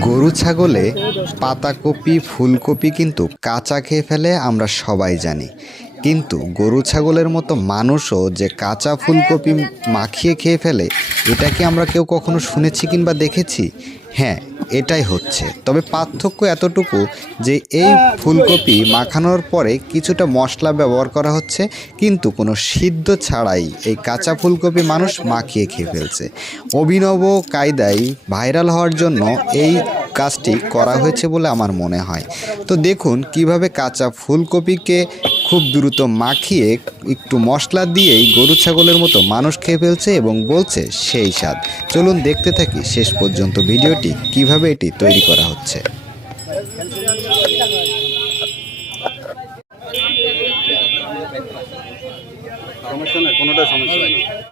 গরু, ছাগলে, পাতাকপি, ফুলকপি কিন্তু কাঁচা খেয়ে ফেলে আমরা সবাই জানি। কিন্তু গরু, ছাগলের মতো মানুষও যে কাঁচা ফুলকপি মাখিয়ে খেয়ে ফেলে, এটা কি আমরা কেউ কখনো শুনেছি কিংবা দেখেছি? হ্যাঁ এটাই হচ্ছে। তবে পার্থক্য এতটুকু যে এই ফুলকপি মাখানোর পরে কিছুটা মশলা ব্যবহার করা হচ্ছে, কিন্তু কোনো সিদ্ধ ছাড়াই এই কাঁচা ফুলকপি মানুষ মাখিয়ে খেয়ে ফেলছে। অভিনব কায়দায় ভাইরাল হওয়ার জন্য এই কাজটি করা হয়েছে বলে আমার মনে হয়। তো দেখুন কীভাবে কাঁচা ফুলকপিকে খুব দ্রুত মাখিয়ে একটু মশলা দিয়েই গরু ছাগলের মতো মানুষ খেয়ে ফেলছে এবং বলছে সেই স্বাদ। চলুন দেখতে থাকি শেষ পর্যন্ত ভিডিওটি, কীভাবে এটি তৈরি করা হচ্ছে। কোনোটাই সমস্যা নেই।